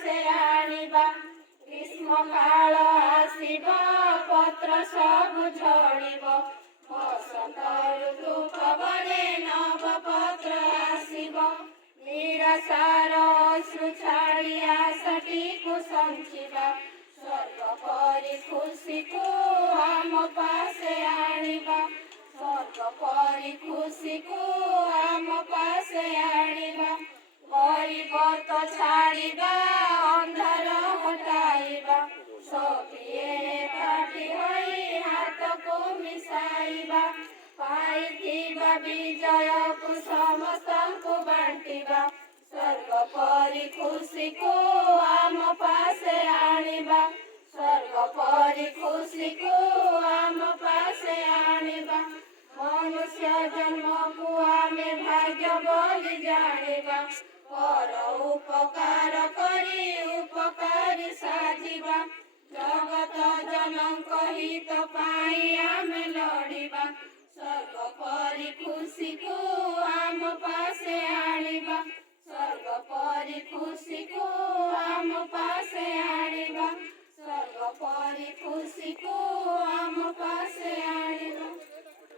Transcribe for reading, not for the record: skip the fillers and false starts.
पासे आनिबा ग्रीष्म काल आसिब पत्र सबु झड़िब बसंत ऋतु पवने नव पत्र आसिब निराशार अश्रु छाड़ी आशाटीकु संचिबा स्वर्ग परी खुशी को आम पासे आनिबा स्वर्ग परी खुशी को आम पासे आनिबा गरीब तो छाड़िबा अंधार हटाइबा सबिए एकाठी होई हाथ को मिसाइबा पाइथिबा विजय को समस्त को बांटिबा स्वर्ग परी खुशी को आम पासे आनिबा स्वर्ग परी खुशी को आम पासे आनिबा मनुष्य जन्म को आमे भाग्य बोली जानिबा पर उपकार करी उपकारी साजिबा जगत जनक हित पाई आमे लड़िबा स्वर्ग परी खुशी को आम पासे आनिबा स्वर्ग परी खुशी